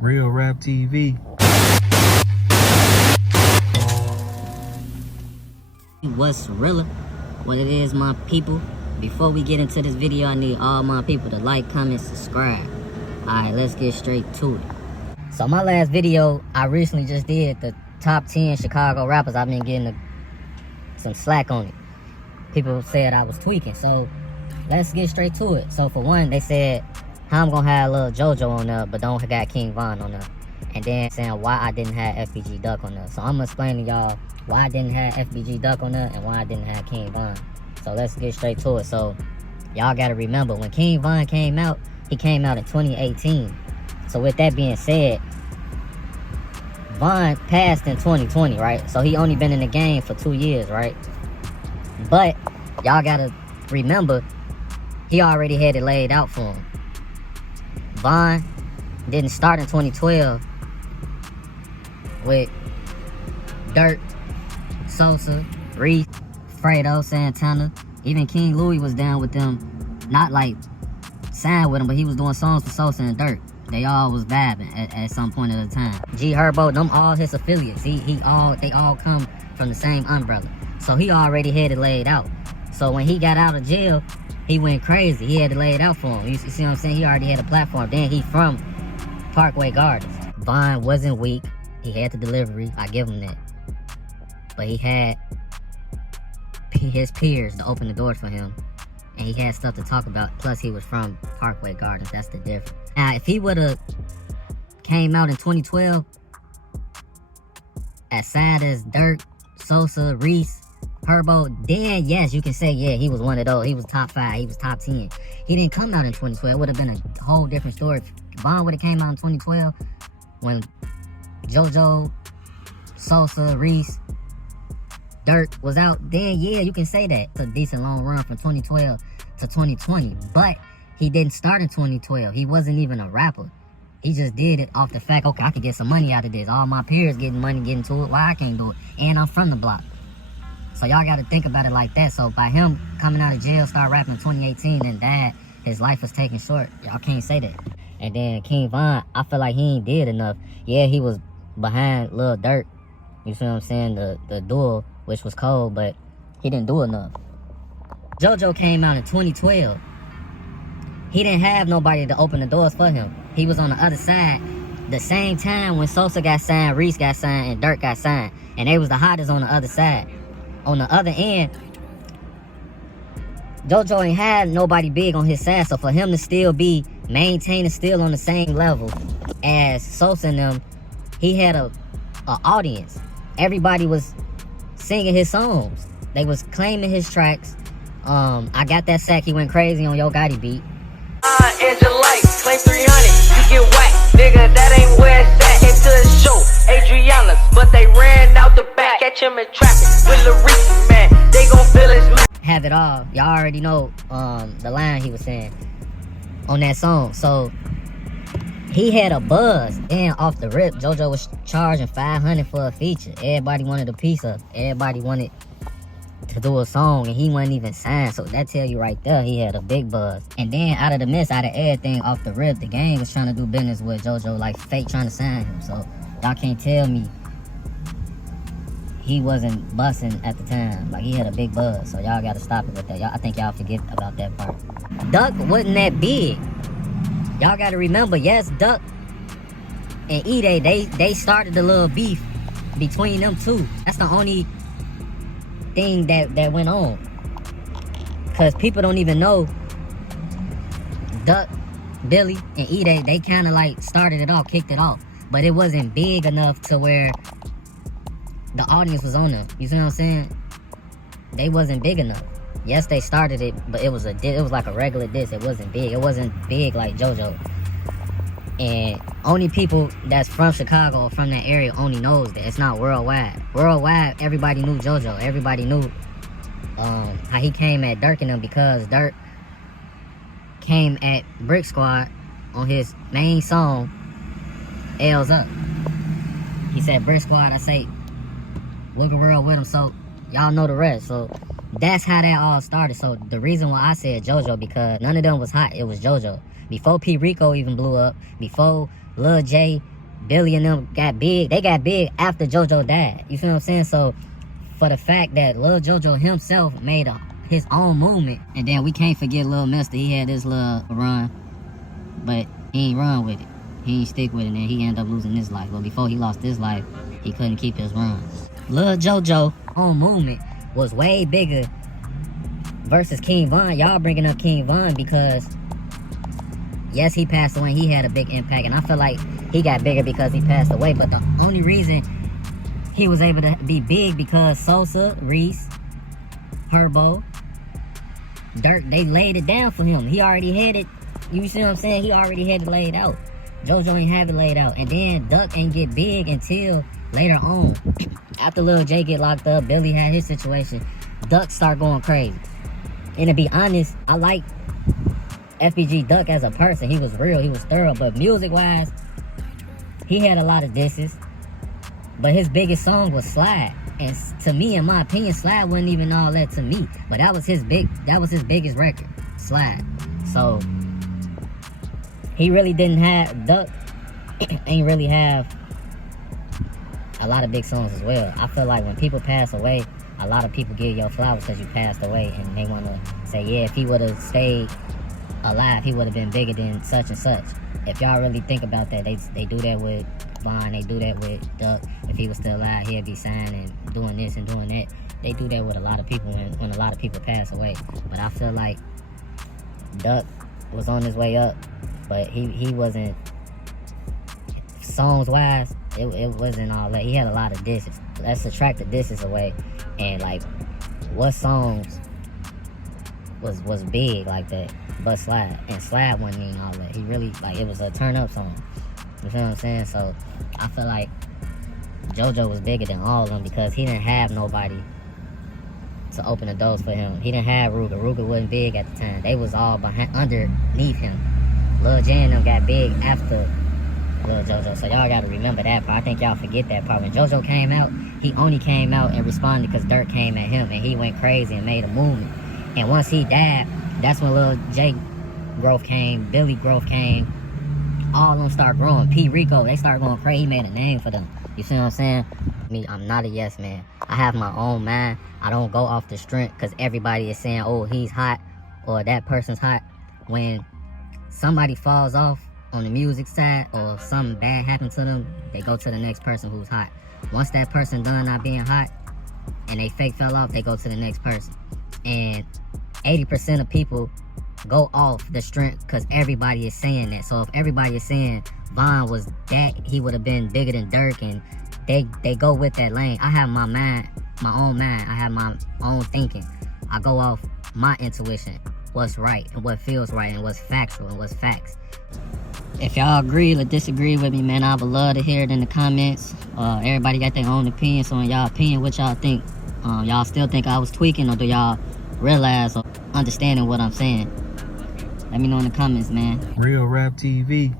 Real Rap TV. What's realer? What it is, my people. Before we get into this video, I need all my people to like, comment, subscribe. Alright, let's get straight to it. So my last video, I recently just did the top 10 Chicago rappers. I've been getting some slack on it. People said I was tweaking, so let's get straight to it. So for one, they said how I'm gonna have Lil JoJo on there, but don't got King Von on there. And then saying why I didn't have FBG Duck on there. So I'm gonna explain to y'all why I didn't have FBG Duck on there and why I didn't have King Von. So let's get straight to it. So y'all gotta remember, when King Von came out, he came out in 2018. So with that being said, Von passed in 2020, right? So he only been in the game for 2 years, right? But y'all gotta remember, he already had it laid out for him. Von didn't start in 2012 with Dirt, Sosa, Reese, Fredo, Santana. Even King Louis was down with them. Not like signed with him, but he was doing songs for Sosa and Dirt. They all was vibing at some point at a time. G Herbo, them all his affiliates. They all come from the same umbrella. So he already had it laid out. So when he got out of jail, he went crazy. He had it laid out for him. You see what I'm saying? He already had a platform. Then he from Parkway Gardens. Von wasn't weak. He had the delivery. I give him that. But he had his peers to open the doors for him. And he had stuff to talk about. Plus, he was from Parkway Gardens. That's the difference. Now, if he would have came out in 2012 as sad as Dirt, Sosa, Reese, Herbo, then yes, you can say, yeah, he was one of those. He was top 5. He was top 10. He didn't come out in 2012. It would have been a whole different story. If Von would have came out in 2012 when JoJo, Sosa, Reese, Dirt was out, then yeah, you can say that. It's a decent long run from 2012 to 2020. But he didn't start in 2012. He wasn't even a rapper. He just did it off the fact, okay, I could get some money out of this. All my peers getting money, getting to it. Why I can't do it? And I'm from the block. So y'all got to think about it like that. So by him coming out of jail, start rapping in 2018, and dad, his life was taken short. Y'all can't say that. And then King Von, I feel like he ain't did enough. Yeah, he was behind Lil Dirt. You feel what I'm saying? The duel, which was cold, but he didn't do enough. JoJo came out in 2012. He didn't have nobody to open the doors for him. He was on the other side. The same time when Sosa got signed, Reese got signed, and Dirt got signed. And they was the hottest on the other side. On the other end, JoJo ain't had nobody big on his side, so for him to still be maintaining still on the same level as Sosa and them, he had a audience. Everybody was singing his songs. They was claiming his tracks. I Got That Sack, he went crazy on Yo Gotti beat. Angel Light, claim 300, you get whacked. Nigga, that ain't where it's at. Into the show, Adriana's, but they ran out the back. Catch him in traffic with Lil Reese, man. They gon' feel his Have It All. Y'all already know the line he was saying on that song. So he had a buzz. And off the rip, JoJo was charging $500 for a feature. Everybody wanted a piece of it. Everybody wanted to do a song, and he wasn't even signed. So that tell you right there, he had a big buzz. And then out of the mist, out of everything, off the rip, the gang was trying to do business with JoJo, like fake trying to sign him. So y'all can't tell me he wasn't busting at the time. Like, he had a big buzz. So y'all gotta stop it with that. I think y'all forget about that part. Duck wasn't that big. Y'all gotta remember, yes, Duck and E-Day, they started the little beef between them two. That's the only thing that went on. Cause people don't even know Duck, Billy, and E-Day, they kinda like started it off, kicked it off. But it wasn't big enough to where the audience was on them. You see what I'm saying? They wasn't big enough. Yes, they started it, but it was like a regular diss. It wasn't big. It wasn't big like JoJo. And only people that's from Chicago or from that area only knows that. It's not worldwide. Worldwide, everybody knew JoJo. Everybody knew how he came at Dirk and them, because Dirk came at Brick Squad on his main song, L's Up. He said, Brick Squad, I say, look around with him. So y'all know the rest. So that's how that all started. So the reason why I said JoJo, because none of them was hot. It was JoJo. Before P. Rico even blew up, before Lil J Billy and them got big. They got big after JoJo died. You feel what I'm saying? So for the fact that Lil JoJo himself made his own movement, and then we can't forget Lil Mister. He had this little run, but he ain't run with it. He ain't stick with it, and he ended up losing his life. But before he lost his life, he couldn't keep his run. Lil JoJo own movement was way bigger versus King Von. Y'all bringing up King Von because yes, he passed away. He had a big impact, and I feel like he got bigger because he passed away. But the only reason he was able to be big because Sosa, Reese, Herbo, Dirk, they laid it down for him. He already had it. You see what I'm saying? He already had it laid out. JoJo ain't have it laid out. And then Duck ain't get big until later on. After Lil J get locked up, Billy had his situation. Duck start going crazy. And to be honest, I like FBG Duck as a person. He was real, he was thorough. But music-wise, he had a lot of disses. But his biggest song was Slide. And to me, in my opinion, Slide wasn't even all that to me. But that was his biggest record, Slide. So he really didn't have, Duck ain't really have a lot of big songs as well. I feel like when people pass away, a lot of people give your flowers because you passed away, and they want to say, yeah, if he would have stayed alive, he would have been bigger than such and such. If y'all really think about that, they do that with Von, they do that with Duck. If he was still alive, he'd be signed and doing this and doing that. They do that with a lot of people when a lot of people pass away. But I feel like Duck was on his way up, but he wasn't, songs wise, it wasn't all that. He had a lot of disses. Let's subtract the disses away, and like, what songs was big like that but Slide? And Slide wasn't even all that. He really, like, it was a turn up song. You feel what I'm saying? So I feel like JoJo was bigger than all of them because he didn't have nobody to open the doors for him. He didn't have Ruger. Ruger wasn't big at the time. They was all underneath him. Lil J and them got big after Lil JoJo. So y'all gotta remember that part. I think y'all forget that part. When JoJo came out, he only came out and responded because Dirk came at him and he went crazy and made a movement. And once he died, that's when Lil J growth came, Billy growth came. All of them start growing. P. Rico, they start going crazy. He made a name for them. You see what I'm saying? Me, I'm not a yes man. I have my own mind. I don't go off the strength because everybody is saying, oh, he's hot or that person's hot. When somebody falls off on the music side or something bad happened to them, they go to the next person who's hot. Once that person done not being hot and they fake fell off, they go to the next person. And 80% of people go off the strength because everybody is saying that. So if everybody is saying Von was that, he would have been bigger than Dirk, and they go with that lane. I have my mind, my own mind. I have my own thinking. I go off my intuition, what's right and what feels right and what's factual and what's facts. If y'all agree or disagree with me, man, I would love to hear it in the comments. Everybody got their own opinion, so in y'all opinion, what y'all think? Y'all still think I was tweaking, or do y'all realize or understanding what I'm saying? Let me know in the comments, man. Real Rap TV.